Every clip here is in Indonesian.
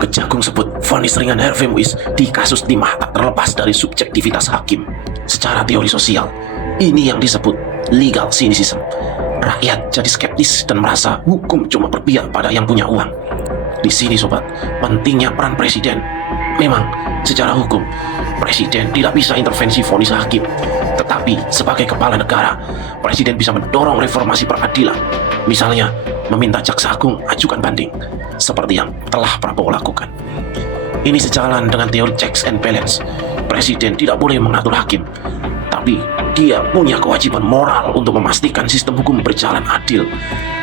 Kejagung sebut vonis ringan Harvey Muiz di kasus timah tak terlepas dari subjektivitas hakim. Secara teori sosial, ini yang disebut legal cynicism. Rakyat jadi skeptis dan merasa hukum cuma berpihak pada yang punya uang. Di sini sobat, pentingnya peran presiden. Memang, secara hukum, presiden tidak bisa intervensi vonis hakim. Tetapi, sebagai kepala negara, presiden bisa mendorong reformasi peradilan. Misalnya, meminta jaksa agung ajukan banding, seperti yang telah Prabowo lakukan. Ini sejalan dengan teori checks and balance. Presiden tidak boleh mengatur hakim, tapi dia punya kewajiban moral untuk memastikan sistem hukum berjalan adil.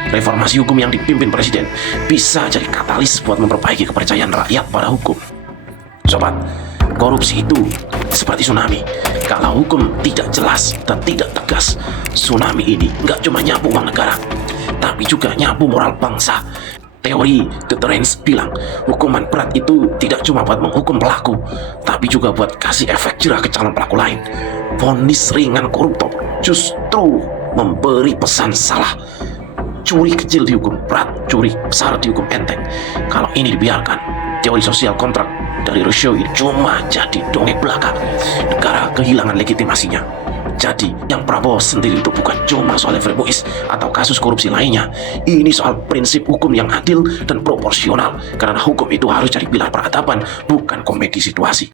Reformasi hukum yang dipimpin presiden bisa jadi katalis buat memperbaiki kepercayaan rakyat pada hukum. Sobat, korupsi itu seperti tsunami. Kalau hukum tidak jelas dan tidak tegas, tsunami ini nggak cuma nyapu uang negara, tapi juga nyapu moral bangsa. Teori deterrence bilang, hukuman berat itu tidak cuma buat menghukum pelaku, tapi juga buat kasih efek jerah ke calon pelaku lain. Vonis ringan koruptor justru memberi pesan salah. Curi kecil dihukum berat, curi besar dihukum enteng. Kalau ini dibiarkan, teori sosial kontrak dari Rousseau ini cuma jadi dongeng belaka. Negara kehilangan legitimasinya. Jadi, yang Prabowo sendiri itu bukan cuma soal Harvey Muiz atau kasus korupsi lainnya. Ini soal prinsip hukum yang adil dan proporsional. Karena hukum itu harus jadi pilar peradaban, bukan komedi situasi.